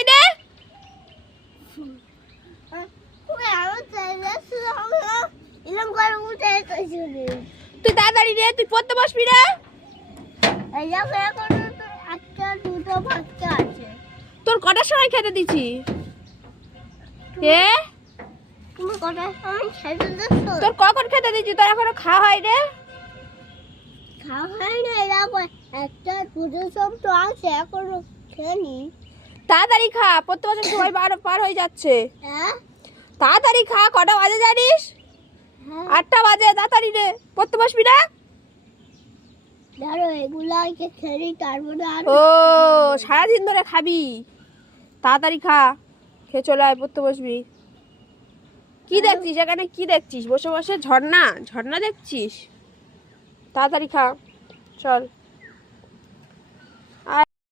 হয় রে? তুই তাড়াতাড়ি রে, তুই পড়তে বসবি রে। তোর কটার সময় খেতে দিছি? তোর কখন খেতে দিচ্ছি? তোর এখনো খাওয়া হয় রে? তাড়াতাড়ি খা, পড়তে বসার সময় পার হয়ে যাচ্ছে। তাড়াতাড়ি খা, কটা বাজে জানিস? 8টা বাজে, তাড়াতাড়ি রে, পড়তে বসবি না? ও সারাদিন ধরে খাবি, তাড়াতাড়ি খা, খেয়ে চলে আয়, পড়তে বসবি। কি দেখছিস এখানে? কি দেখছিস বসে বসে? ঝর্ণা ঝর্ণা দেখছিস? তাড়াতাড়ি খা, চল।